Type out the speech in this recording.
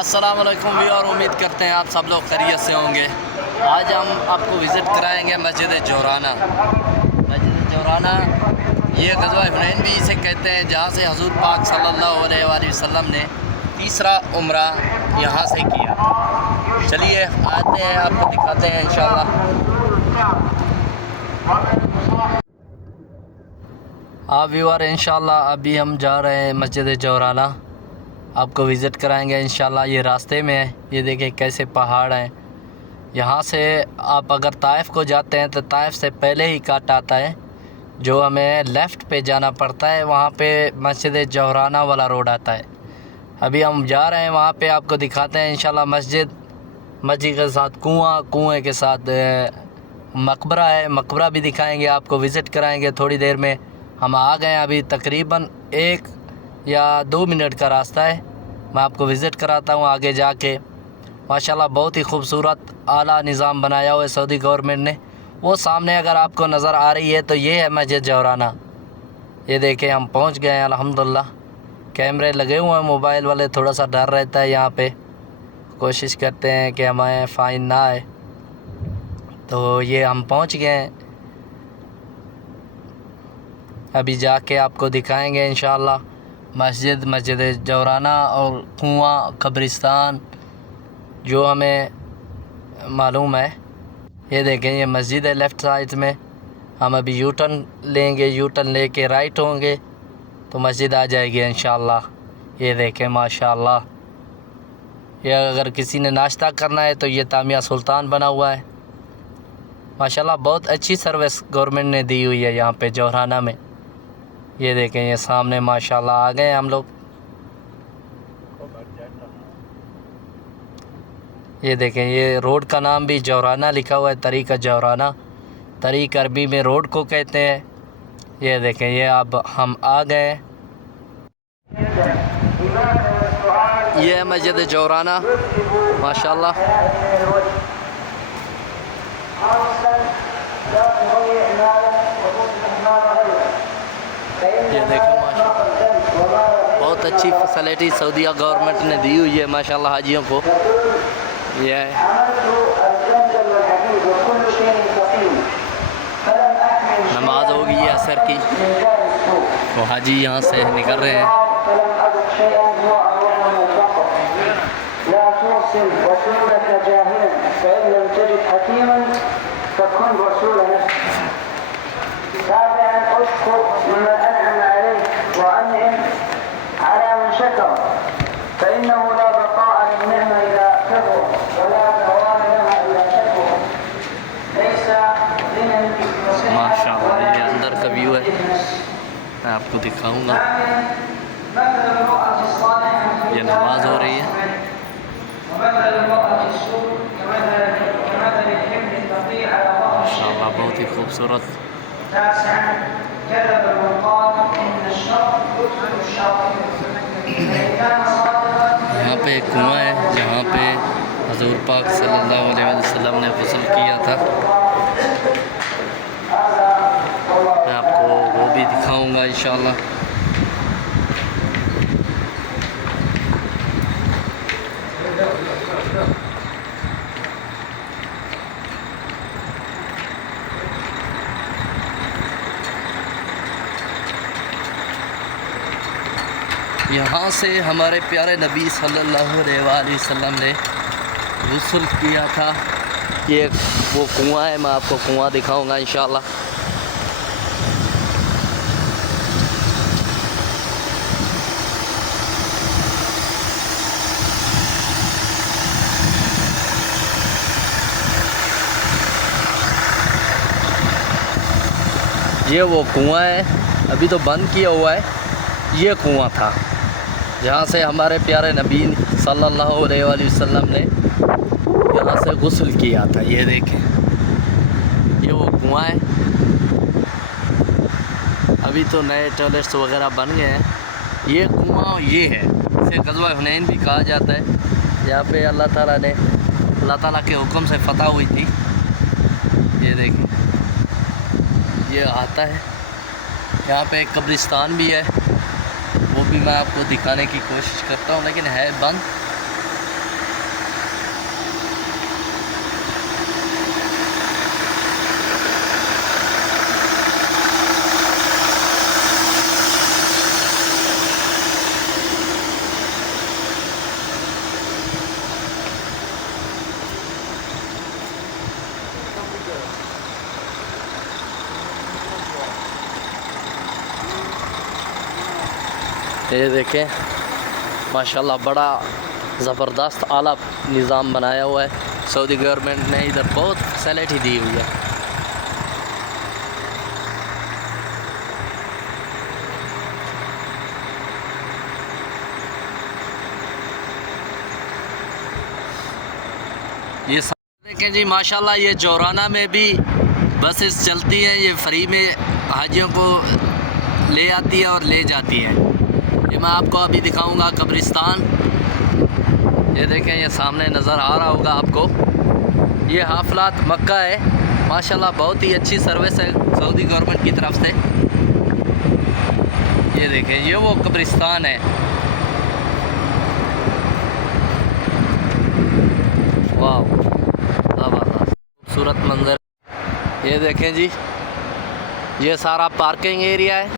अस्सलाम वालेकुम भी और उम्मीद करते हैं आप सब लोग खैरियत से होंगे। आज हम आपको विज़िट कराएंगे मस्जिद जोराना। मस्जिद जोराना ये ग़ज़वा हुनैन भी इसे कहते हैं, जहाँ से हज़ूर पाक सल्लल्लाहु अलैहि वसल्लम ने तीसरा उम्रा यहाँ से किया। चलिए आते हैं, आपको दिखाते हैं इंशाअल्लाह। व्यूअर इंशाअल्लाह अभी हम जा रहे हैं मस्जिद जोराना, आपको विज़िट कराएंगे इंशाअल्लाह। ये रास्ते में है, ये देखें कैसे पहाड़ हैं। यहाँ से आप अगर ताइफ़ को जाते हैं तो ताइफ़ से पहले ही काट आता है, जो हमें लेफ़्ट पे जाना पड़ता है। वहाँ पे मस्जिद जोराना वाला रोड आता है। अभी हम जा रहे हैं वहाँ पे, आपको दिखाते हैं इंशाअल्लाह। मस्जिद के साथ कुएँ के साथ मकबरा है, मकबरा भी दिखाएंगे आपको, विज़िट कराएंगे थोड़ी देर में। हम आ गए हैं, अभी तकरीबन 1 या 2 मिनट का रास्ता है। मैं आपको विज़िट कराता हूँ आगे जाके। माशाल्लाह बहुत ही खूबसूरत आला निज़ाम बनाया हुआ है सऊदी गवर्नमेंट ने। वो सामने अगर आपको नज़र आ रही है तो ये है मस्जिद जोराना। ये देखें हम पहुँच गए हैं अल्हम्दुलिल्लाह। कैमरे लगे हुए हैं मोबाइल वाले, थोड़ा सा डर रहता है यहाँ पे, कोशिश करते हैं कि हमें फ़ाइन ना आए। तो ये हम पहुँच गए हैं, अभी जाके आपको दिखाएंगे इंशाअल्लाह मस्जिद जोराना और कुआँ कब्रिस्तान जो हमें मालूम है। ये देखें ये मस्जिद है लेफ़्ट साइड में। हम अभी यू टर्न लेंगे, यू टर्न लेके राइट होंगे तो मस्जिद आ जाएगी इंशाअल्लाह। ये देखें माशाअल्लाह, ये अगर किसी ने नाश्ता करना है तो ये तामिया सुल्तान बना हुआ है। माशाअल्लाह बहुत अच्छी सर्विस गवर्नमेंट ने दी हुई है यहाँ पे जोराना में। ये देखें ये सामने माशाल्लाह आ गए हम लोग। ये देखें ये रोड का नाम भी जोराना लिखा हुआ है, तरीक़ा जोराना। तरीक़ अरबी में रोड को कहते हैं। ये देखें ये अब हम आ गए। ये है मस्जिद जोराना माशाल्लाह। ये देखो माशाल्लाह बहुत अच्छी फैसिलिटी सऊदीया गवर्नमेंट ने दी हुई है माशाल्लाह हाजियों को। ये है नमाज होगी है असर की, तो हाजी यहाँ से निकल रहे हैं। माशाअल्लाह ये अंदर का व्यू है, मैं आपको दिखाऊंगा। ये नमाज हो रही है। माशाअल्लाह बहुत ही खूबसूरत। यहाँ पे एक कुआँ है जहाँ पे हज़ूर पाक सल्लल्लाहु अलैहि वसल्लम ने गुस्ल किया था। मैं आपको वो भी दिखाऊंगा इंशाअल्लाह। यहाँ से हमारे प्यारे नबी सल्लल्लाहु अलैहि वसल्लम ने गुस्ल किया था। ये वो कुआँ है, मैं आपको कुआँ दिखाऊंगा इंशाअल्लाह। ये वो कुआँ है, अभी तो बंद किया हुआ है। ये कुआँ था जहाँ से हमारे प्यारे नबी सल्लल्लाहु अलैहि वसल्लम ने यहाँ से गुस्ल किया था। ये देखें ये वो कुआँ है। अभी तो नए टॉयलेट्स वगैरह बन गए हैं। ये कुआँ ये है, इसे ग़ज़वा हुनैन भी कहा जाता है। यहाँ पे अल्लाह ताला के हुक्म से फ़तह हुई थी। ये देखें ये आता है। यहाँ पे एक कब्रिस्तान भी है, वो भी मैं आपको दिखाने की कोशिश करता हूँ, लेकिन है बंद। ये देखें माशाल्लाह बड़ा ज़बरदस्त आला निज़ाम बनाया हुआ है। सऊदी गवर्नमेंट ने इधर बहुत फैसिलिटी दी हुई है। ये देखें जी माशाल्लाह, ये जोराना में भी बसेस चलती हैं। ये फ्री में हाजियों को ले आती है और ले जाती है। ये मैं आपको अभी दिखाऊंगा कब्रिस्तान। ये देखें, ये सामने नज़र आ रहा होगा आपको। ये हाफलात मक्का है। माशाल्लाह बहुत ही अच्छी सर्विस है सऊदी गवर्नमेंट की तरफ से। ये देखें, ये वो कब्रिस्तान है। वाह, खूबसूरत मंजर। ये देखें जी, ये सारा पार्किंग एरिया है।